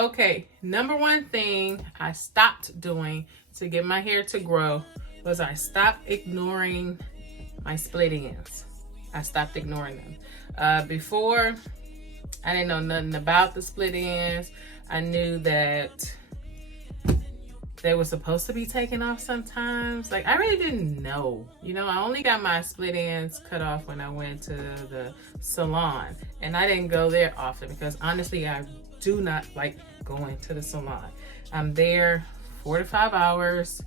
Okay, number one thing I stopped doing to get my hair to grow was I stopped ignoring my split ends. I stopped ignoring them. Before, I didn't know nothing about the split ends. I knew that they were supposed to be taken off sometimes. Like, I really didn't know. You know, I only got my split ends cut off when I went to the salon. And I didn't go there often because honestly, I do not like going to the salon. I'm there 4 to 5 hours.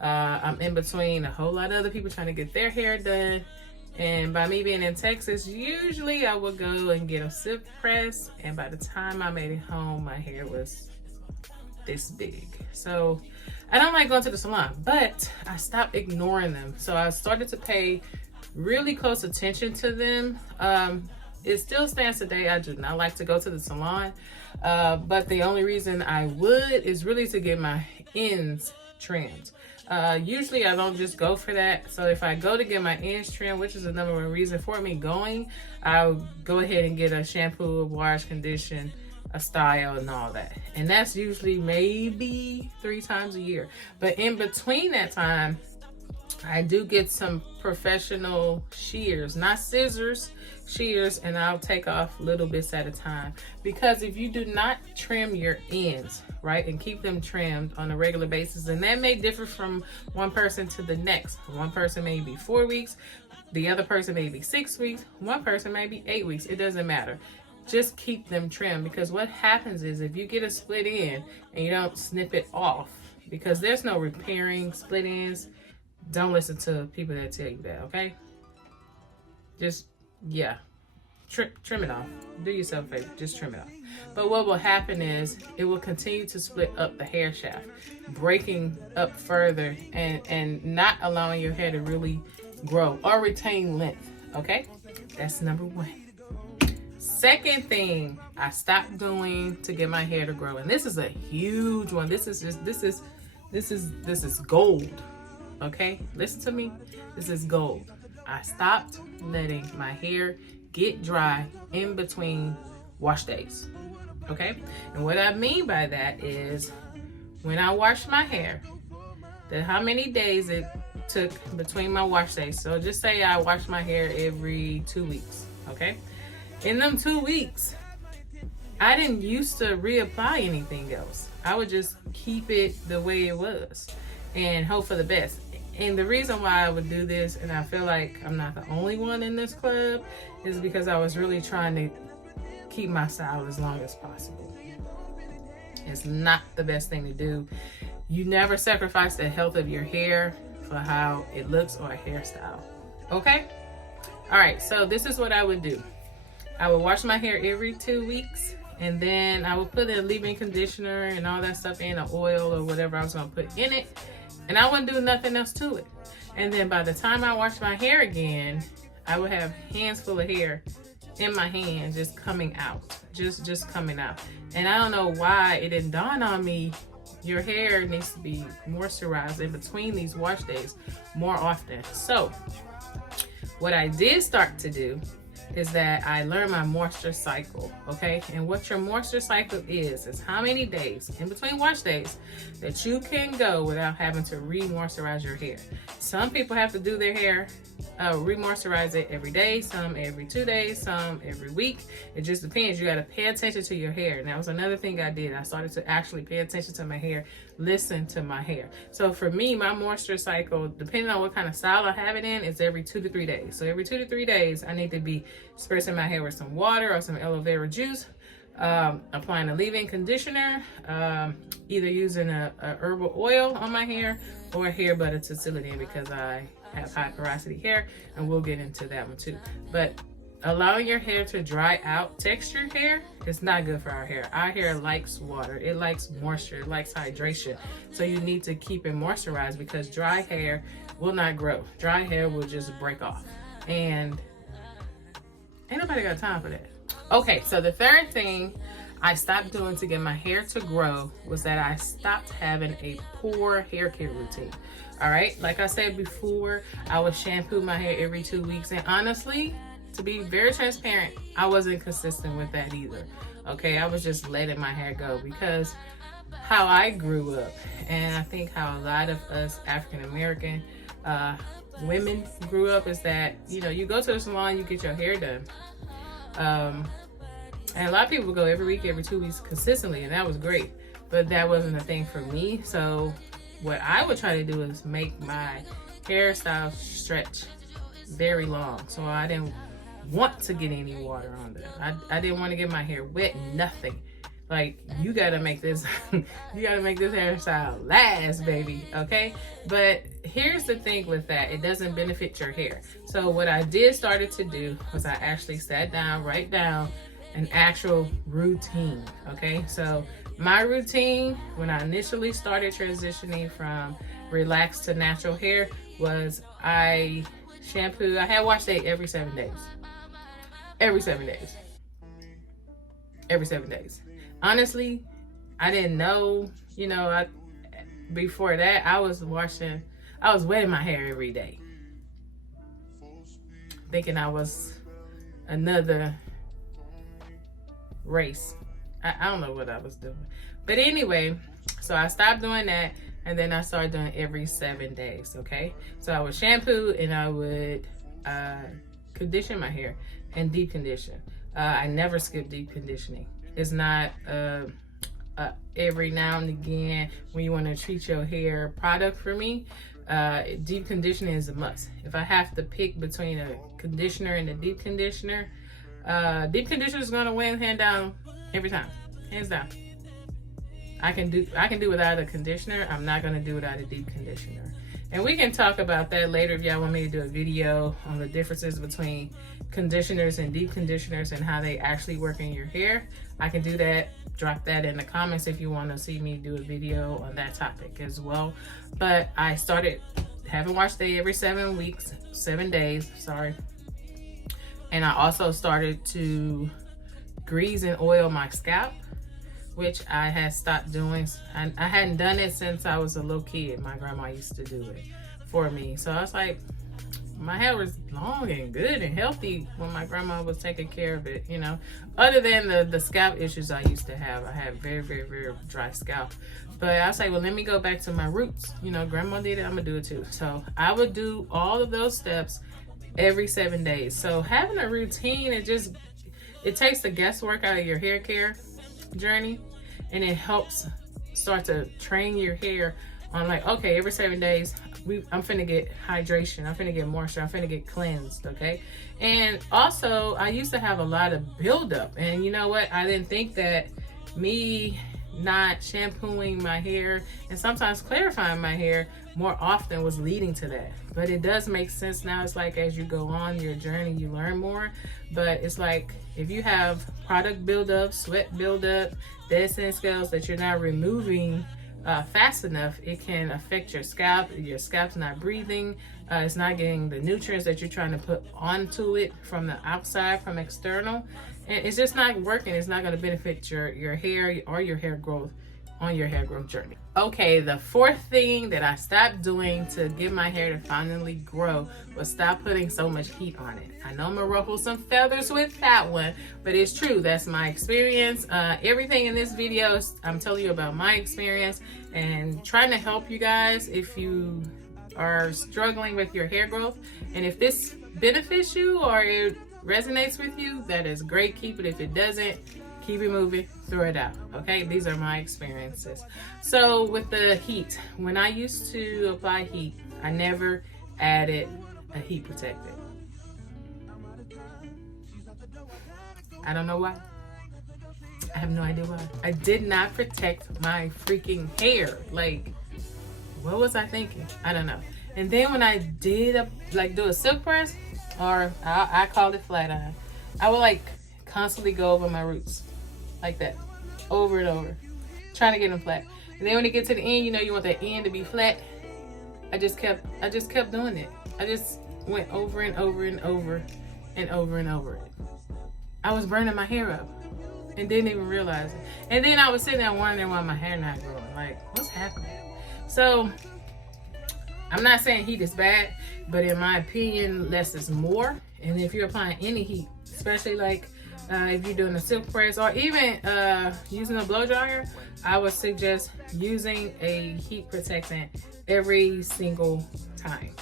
I'm in between a whole lot of other people trying to get their hair done. And by me being in Texas, usually I would go and get a silk press. And by the time I made it home, my hair was this big. So I don't like going to the salon, but I stopped ignoring them. So I started to pay really close attention to them. It still stands today. I do not like to go to the salon, but the only reason I would is really to get my ends trimmed. Usually I don't just go for that. So if I go to get my ends trimmed, which is the number one reason for me going, I'll go ahead and get a shampoo, a wash, condition, a style, and all that. And that's usually maybe 3 times a year. But in between that time, I do get some professional shears, not scissors, shears, and I'll take off little bits at a time. Because if you do not trim your ends, right, and keep them trimmed on a regular basis, and that may differ from one person to the next. One person may be 4 weeks, the other person may be 6 weeks, one person may be 8 weeks. It doesn't matter. Just keep them trimmed, because what happens is if you get a split end and you don't snip it off, because there's no repairing split ends, don't listen to people that tell you that, okay? Just, yeah, trim it off. Do yourself a favor, just trim it off. But what will happen is it will continue to split up the hair shaft, breaking up further and not allowing your hair to really grow or retain length, okay? That's number one. Second thing I stopped doing to get my hair to grow, and this is a huge one. This is gold. Okay, listen to me. This is gold. I stopped letting my hair get dry in between wash days. Okay, and what I mean by that is when I wash my hair, how many days it took between my wash days. So just say I wash my hair every 2 weeks. Okay, in them 2 weeks, I didn't used to reapply anything else. I would just keep it the way it was and hope for the best. And the reason why I would do this, and I feel like I'm not the only one in this club, is because I was really trying to keep my style as long as possible. It's not the best thing to do. You never sacrifice the health of your hair for how it looks or a hairstyle. Okay? All right, so this is what I would do. I would wash my hair every 2 weeks, and then I would put a leave-in conditioner and all that stuff in, an oil or whatever I was gonna put in it. And I wouldn't do nothing else to it. And then by the time I washed my hair again, I would have hands full of hair in my hand just coming out, just coming out. And I don't know why it didn't dawn on me, your hair needs to be moisturized in between these wash days more often. So what I did start to do is that I learned my moisture cycle, okay? And what your moisture cycle is how many days in between wash days that you can go without having to re-moisturize your hair. Some people have to do their hair, re-moisturize it every day, some every 2 days, some every week. It just depends. You gotta pay attention to your hair. And that was another thing I did. I started to actually pay attention to my hair, listen to my hair. So for me, my moisture cycle, depending on what kind of style I have it in, is every 2 to 3 days. So every 2 to 3 days, I need to be spritzing my hair with some water or some aloe vera juice, applying a leave-in conditioner, either using a herbal oil on my hair or hair butter to seal it in, because I have high porosity hair, and we'll get into that one too. But allowing your hair to dry out, textured hair, is not good for our hair. Our hair likes water, it likes moisture, it likes hydration. So you need to keep it moisturized, because dry hair will not grow. Dry hair will just break off, and ain't nobody got time for that. Okay, so the third thing I stopped doing to get my hair to grow was that I stopped having a poor hair care routine. All right, like I said before, I would shampoo my hair every 2 weeks, and honestly, to be very transparent, I wasn't consistent with that either. Okay, I was just letting my hair go because how I grew up, and I think how a lot of us African American women grew up, is that, you know, you go to the salon, you get your hair done. And a lot of people go every week, every 2 weeks consistently, and that was great. But that wasn't a thing for me. So what I would try to do is make my hairstyle stretch very long. So I didn't want to get any water on them. I didn't want to get my hair wet, nothing. Like, you gotta make this, you gotta make this hairstyle last, baby, okay? But here's the thing with that, it doesn't benefit your hair. So what I started to do was I actually sat down, write down an actual routine, okay? So my routine, when I initially started transitioning from relaxed to natural hair, was I shampoo, I had wash day every 7 days. Every 7 days. Every 7 days. Honestly, I didn't know, you know, before that, I was wetting my hair every day. Thinking I was another race. I don't know what I was doing. But anyway, so I stopped doing that, and then I started doing every 7 days, okay? So I would shampoo, and I would condition my hair and deep condition. I never skip deep conditioning. It's not every now and again when you want to treat your hair product for me. Deep conditioning is a must. If I have to pick between a conditioner and a deep conditioner is going to win hand down every time, hands down. I can do without a conditioner. I'm not going to do without a deep conditioner. And we can talk about that later if y'all want me to do a video on the differences between conditioners and deep conditioners and how they actually work in your hair. I can do that. Drop that in the comments if you want to see me do a video on that topic as well. But I started having wash day every 7 days, sorry. And I also started to grease and oil my scalp, which I had stopped doing. I hadn't done it since I was a little kid. My grandma used to do it for me. So I was like, my hair was long and good and healthy when my grandma was taking care of it, you know. Other than the scalp issues I used to have. I had very, very, very dry scalp. But I was like, well, let me go back to my roots. You know, grandma did it, I'm gonna do it too. So I would do all of those steps every 7 days. So having a routine, it takes the guesswork out of your hair care journey, and it helps start to train your hair on, like, okay, every 7 days I'm finna get hydration, I'm finna get moisture, I'm finna get cleansed, okay? And also, I used to have a lot of buildup, and you know what, I didn't think that me not shampooing my hair and sometimes clarifying my hair more often was leading to that. But it does make sense now. It's like as you go on your journey, you learn more. But it's like if you have product buildup, sweat buildup, dead skin scales that you're not removing fast enough, it can affect your scalp. Your scalp's not breathing. It's not getting the nutrients that you're trying to put onto it from the outside, from external. And it's just not working. It's not going to benefit your hair or your hair growth on your hair growth journey. Okay, the fourth thing that I stopped doing to get my hair to finally grow was stop putting so much heat on it. I know I'm gonna ruffle some feathers with that one, but it's true. That's my experience. Everything in this video, I'm telling you about my experience and trying to help you guys if you are struggling with your hair growth. And if this benefits you or it resonates with you, that is great. Keep it. If it doesn't, keep it moving, throw it out, okay? These are my experiences. So with the heat, when I used to apply heat, I never added a heat protectant. I don't know why. I have no idea why. I did not protect my freaking hair. Like, what was I thinking? I don't know. And then when I did do a silk press, or I called it flat iron, I would constantly go over my roots like that, over and over, trying to get them flat. And then when it gets to the end, you know, you want that end to be flat. I just kept doing it. I just went over and over and over and over and over it. I was burning my hair up and didn't even realize it. And then I was sitting there wondering why my hair not growing. Like, what's happening? So I'm not saying heat is bad, but in my opinion, less is more. And if you're applying any heat, especially If you're doing a silk press or even using a blow dryer, I would suggest using a heat protectant every single time.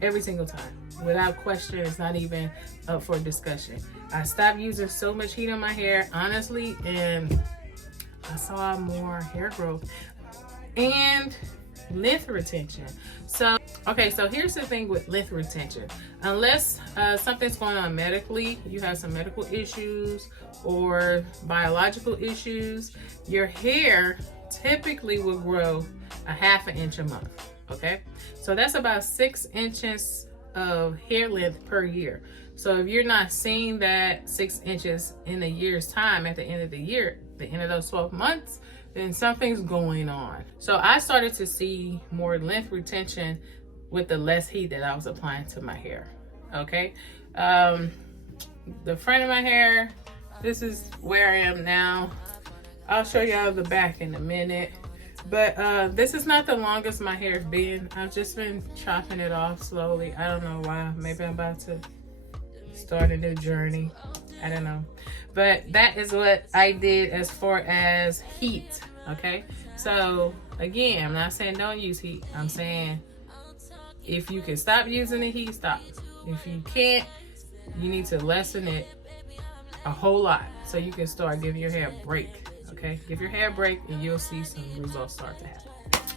Every single time, without question. It's not even up for discussion. I stopped using so much heat on my hair, honestly, and I saw more hair growth and length retention. So, okay, so here's the thing with length retention. Unless something's going on medically, you have some medical issues or biological issues, your hair typically will grow a ½ inch a month, okay? So that's about 6 inches of hair length per year. So if you're not seeing that 6 inches in a year's time, at the end of the year, the end of those 12 months, then something's going on. So I started to see more length retention with the less heat that I was applying to my hair, okay? The front of my hair, this is where I am now. I'll show y'all the back in a minute. But this is not the longest my hair's been. I've just been chopping it off slowly. I don't know why. Maybe I'm about to start a new journey. I don't know. But that is what I did as far as heat, okay? So, again, I'm not saying don't use heat. I'm saying if you can stop using the heat, stop. If you can't, you need to lessen it a whole lot so you can start giving your hair a break, okay? Give your hair a break and you'll see some results start to happen.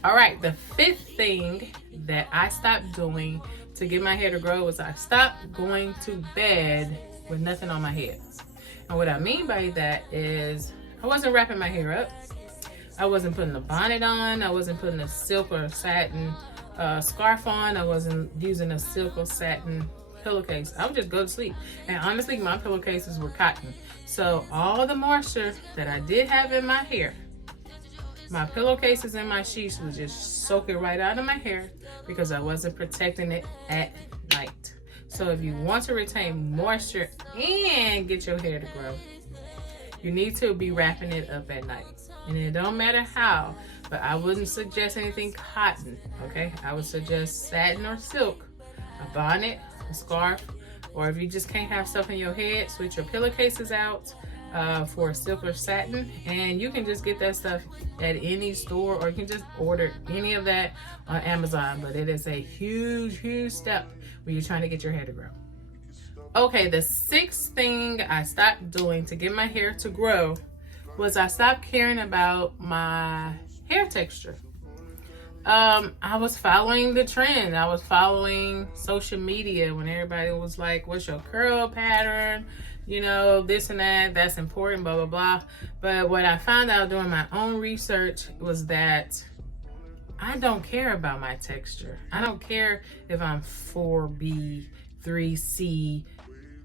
All right, the 5th thing that I stopped doing to get my hair to grow was I stopped going to bed with nothing on my head. And what I mean by that is I wasn't wrapping my hair up. I wasn't putting a bonnet on. I wasn't putting a silk or satin scarf on. I wasn't using a silk or satin pillowcase. I would just go to sleep. And honestly, my pillowcases were cotton. So all the moisture that I did have in my hair, my pillowcases and my sheets would just soak it right out of my hair because I wasn't protecting it at night. So if you want to retain moisture and get your hair to grow, you need to be wrapping it up at night. And it don't matter how, but I wouldn't suggest anything cotton, okay? I would suggest satin or silk, a bonnet, a scarf, or if you just can't have stuff in your head, switch your pillowcases out for silk or satin, and you can just get that stuff at any store, or you can just order any of that on Amazon. But it is a huge step when you're trying to get your hair to grow. Okay, the 6th thing I stopped doing to get my hair to grow was I stopped caring about my hair texture. I was following the trend. I was following social media when everybody was like, what's your curl pattern? You know, this and that, that's important, blah, blah, blah. But what I found out doing my own research was that I don't care about my texture. I don't care if I'm 4B, 3C,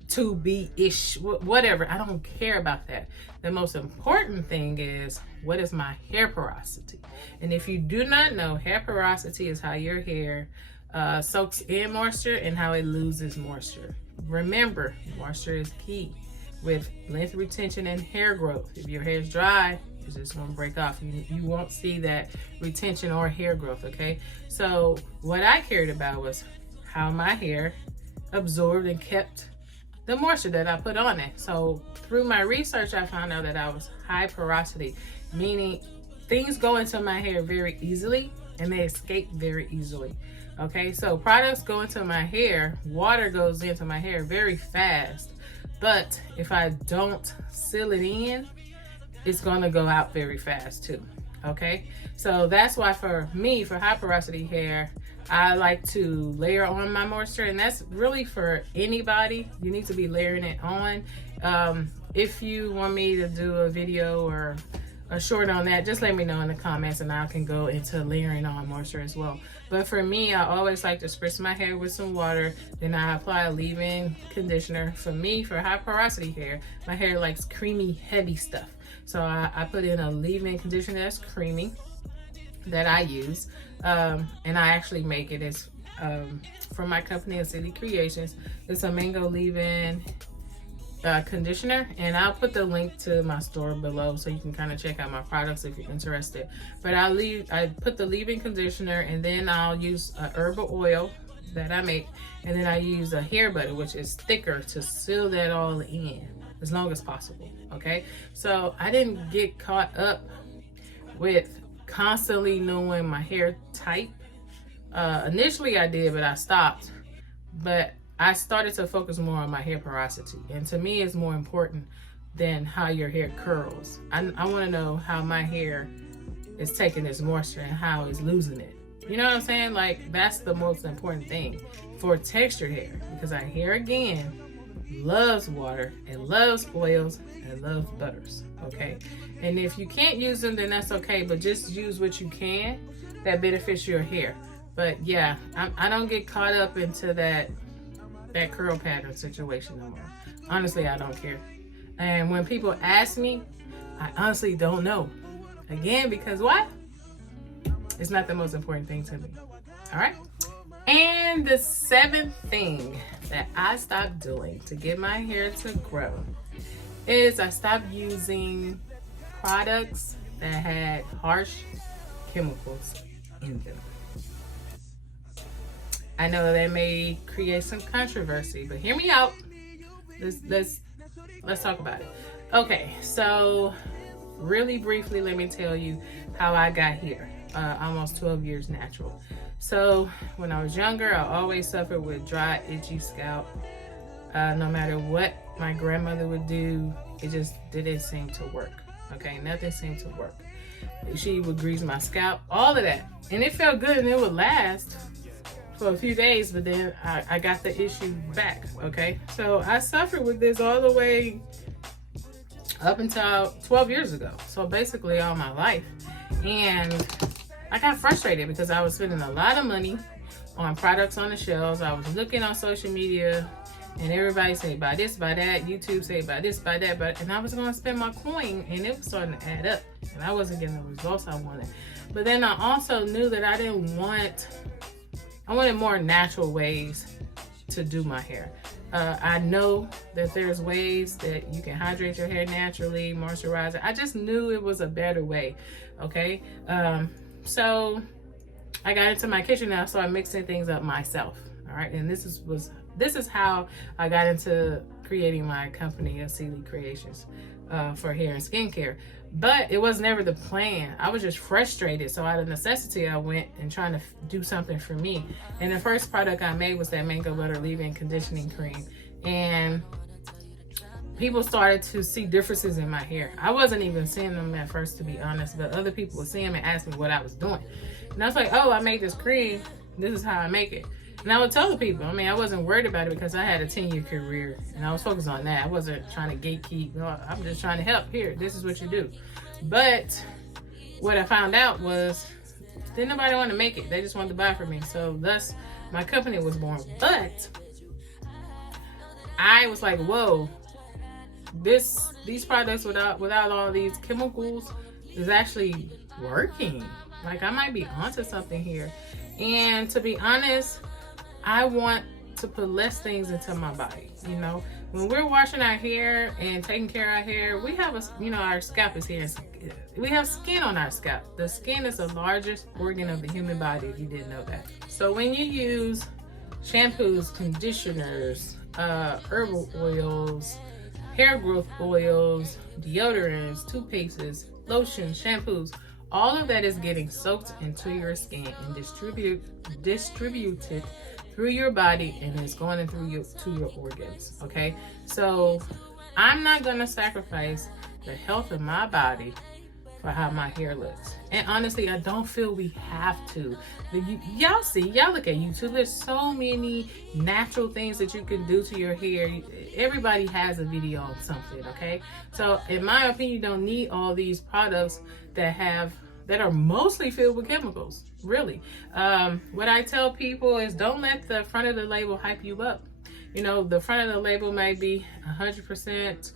2B-ish, whatever. I don't care about that. The most important thing is, what is my hair porosity? And if you do not know, hair porosity is how your hair soaks in moisture and how it loses moisture. Remember, moisture is key with length retention and hair growth. If your hair is dry, it's just gonna break off. You won't see that retention or hair growth, okay? So what I cared about was how my hair absorbed and kept the moisture that I put on it. So through my research, I found out that I was high porosity, meaning things go into my hair very easily and they escape very easily. Okay, so products go into my hair, water goes into my hair very fast, but if I don't seal it in, it's gonna go out very fast too. Okay, so that's why for me, for high porosity hair, I like to layer on my moisture, and that's really for anybody. You need to be layering it on. If you want me to do a video or a short on that, just let me know in the comments and I can go into layering on moisture as well. But for me, I always like to spritz my hair with some water, then I apply a leave-in conditioner. For me, for high porosity hair, my hair likes creamy, heavy stuff. So I put in a leave-in conditioner that's creamy that I use. And I actually make it as from my company, City Creations. It's a mango leave-in conditioner, and I'll put the link to my store below so you can kind of check out my products if you're interested. But I put the leave-in conditioner, and then I'll use a herbal oil that I make, and then I use a hair butter, which is thicker, to seal that all in. as long as possible. Okay, so I didn't get caught up with constantly knowing my hair type. Initially I did, but I stopped. But I started to focus more on my hair porosity, and to me it's more important than how your hair curls. I want to know how my hair is taking its moisture and how it's losing it. You know what I'm saying? Like, that's the most important thing for textured hair, because our hair, again, loves water, it loves oils, and loves butters. Okay, and if you can't use them, then that's okay, but just use what you can that benefits your hair. But yeah, I don't get caught up into that curl pattern situation no more. Honestly, I don't care. And when people ask me, I honestly don't know. Again, because what? It's not the most important thing to me. All right. And the 7th thing that I stopped doing to get my hair to grow is I stopped using products that had harsh chemicals in them. I know that may create some controversy, but hear me out. Let's talk about it. Okay, so really briefly, let me tell you how I got here. Almost 12 years natural. So when I was younger, I always suffered with dry, itchy scalp. No matter what my grandmother would do, it just didn't seem to work. Okay, nothing seemed to work. She would grease my scalp, all of that. And it felt good and it would last for a few days, but then I got the issue back. Okay, so I suffered with this all the way up until 12 years ago. So basically all my life. And I got frustrated because I was spending a lot of money on products on the shelves. I was looking on social media and everybody say buy this, buy that. YouTube say buy this, buy that, and I was going to spend my coin and it was starting to add up and I wasn't getting the results I wanted. But then I also knew that I wanted more natural ways to do my hair. I know that there's ways that you can hydrate your hair naturally, moisturize it. I just knew it was a better way. Okay, so I got into my kitchen and I started mixing things up myself. All right, and this is how I got into creating my company of Celie Creations for hair and skincare. But it was never the plan. I was just frustrated. So out of necessity, I went and trying to do something for me. And the first product I made was that Mango Butter Leave-In Conditioning Cream. And people started to see differences in my hair. I wasn't even seeing them at first, to be honest, but other people were seeing them and asking me what I was doing. And I was like, oh, I made this cream. This is how I make it. And I would tell the people, I mean, I wasn't worried about it because I had a 10-year career and I was focused on that. I wasn't trying to gatekeep. No, I'm just trying to help. Here, this is what you do. But what I found out was didn't nobody want to make it. They just wanted to buy from me. So thus my company was born. But I was like, whoa, these products without all these chemicals is actually working. Like, I might be onto something here. And to be honest, I want to put less things into my body. You know, when we're washing our hair and taking care of our hair, we have our scalp is here. We have skin on our scalp. The skin is the largest organ of the human body, if you didn't know that. So when you use shampoos, conditioners, herbal oils, hair growth oils, deodorants, toothpastes, lotions, shampoos, all of that is getting soaked into your skin and distributed through your body, and it's going through to your organs. Okay, so I'm not gonna sacrifice the health of my body for how my hair looks. And honestly, I don't feel we have to. Y'all look at YouTube. There's so many natural things that you can do to your hair. Everybody has a video on something. Okay, so in my opinion, you don't need all these products that are mostly filled with chemicals. Really, what I tell people is don't let the front of the label hype you up. You know, the front of the label might be 100%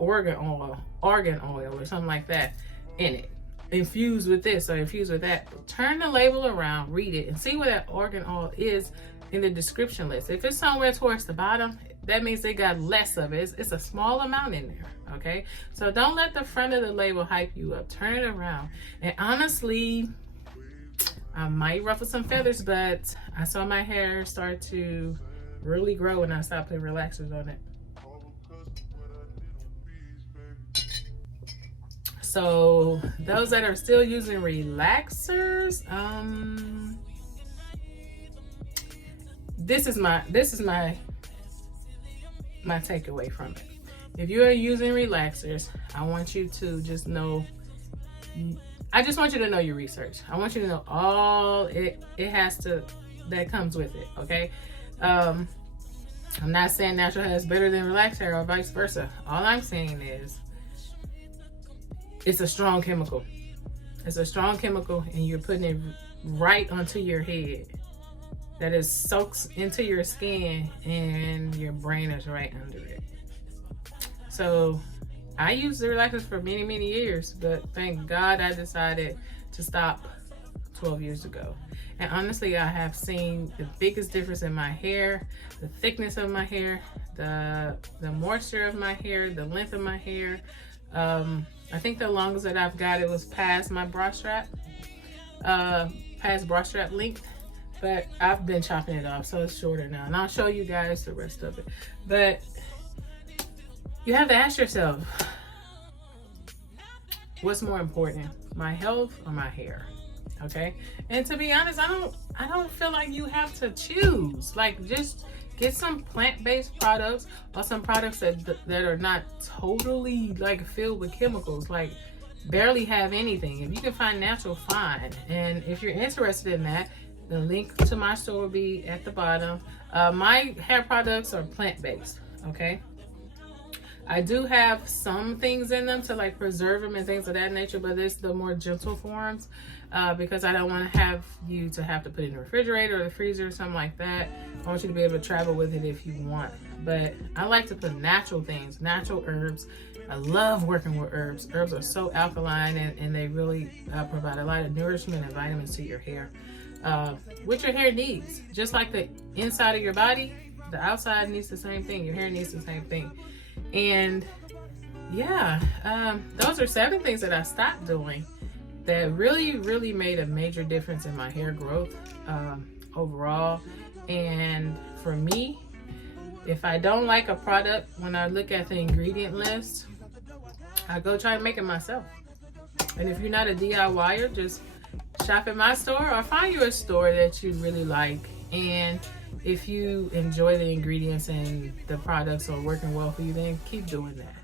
argan oil or something like that in it, infused with this or infused with that. Turn the label around, read it, and see where that argan oil is in the description list. If it's somewhere towards the bottom, that means they got less of it. It's a small amount in there. Okay, so don't let the front of the label hype you up. Turn it around. And honestly, I might ruffle some feathers, but I saw my hair start to really grow when I stopped putting relaxers on it. So those that are still using relaxers, this is my takeaway from it. If you are using relaxers, I want you to just know, I just want you to know your research. I want you to know all it has to, that comes with it, okay? I'm not saying natural hair is better than relaxed hair or vice versa. All I'm saying is it's a strong chemical. It's a strong chemical, and you're putting it right onto your head. That is soaks into your skin, and your brain is right under it. So I used the relaxers for many, many years, but thank God I decided to stop 12 years ago. And honestly, I have seen the biggest difference in my hair, the thickness of my hair, the moisture of my hair, the length of my hair. I think the longest that I've got, it was past my bra strap, past bra strap length, but I've been chopping it off, so it's shorter now. And I'll show you guys the rest of it. But you have to ask yourself, what's more important, my health or my hair? Okay, and to be honest, I don't feel like you have to choose. Like, just get some plant-based products, or some products that are not totally like filled with chemicals, like barely have anything. If you can find natural, fine. And if you're interested in that, the link to my store will be at the bottom. My hair products are plant-based, okay? I do have some things in them to like preserve them and things of that nature, but it's the more gentle forms, because I don't want to have you to have to put it in the refrigerator or the freezer or something like that. I want you to be able to travel with it if you want. But I like to put natural things, natural herbs. I love working with herbs. Herbs are so alkaline, and they really provide a lot of nourishment and vitamins to your hair, which your hair needs. Just like the inside of your body, the outside needs the same thing. Your hair needs the same thing. And yeah, those are 7 things that I stopped doing that really made a major difference in my hair growth overall. And for me, if I don't like a product, when I look at the ingredient list, I go try to make it myself. And if you're not a DIYer, just shop at my store or find you a store that you really like. And if you enjoy the ingredients and the products are working well for you, then keep doing that,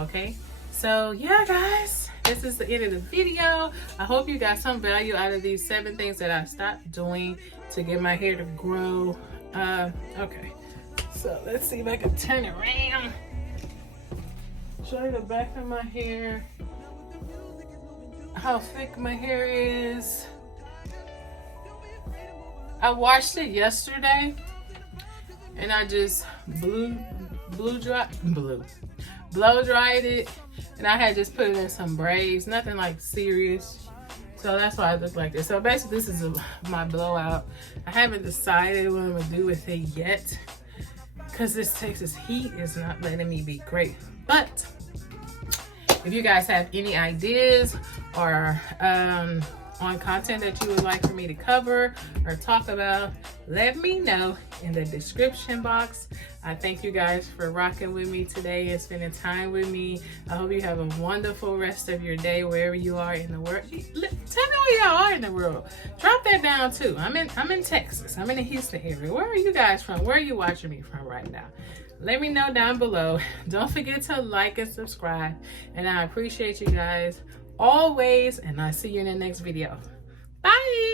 okay? So yeah, guys, this is the end of the video. I hope you got some value out of these 7 things that I stopped doing to get my hair to grow. Okay, so let's see if I can turn it around. Show you the back of my hair, how thick my hair is. I washed it yesterday, and I just blow dried it, and I had just put it in some braids, nothing like serious. So that's why I look like this. So basically, this is my blowout. I haven't decided what I'm gonna do with it yet, because this Texas heat is not letting me be great. But if you guys have any ideas or on content that you would like for me to cover or talk about, let me know in the description box. I thank you guys for rocking with me today and spending time with me. I hope you have a wonderful rest of your day wherever you are in the world. Tell me where y'all are in the world. Drop that down too. I'm in Texas. I'm in the Houston area. Where are you guys from? Where are you watching me from right now? Let me know down below. Don't forget to like and subscribe. And I appreciate you guys always, and I'll see you in the next video. Bye.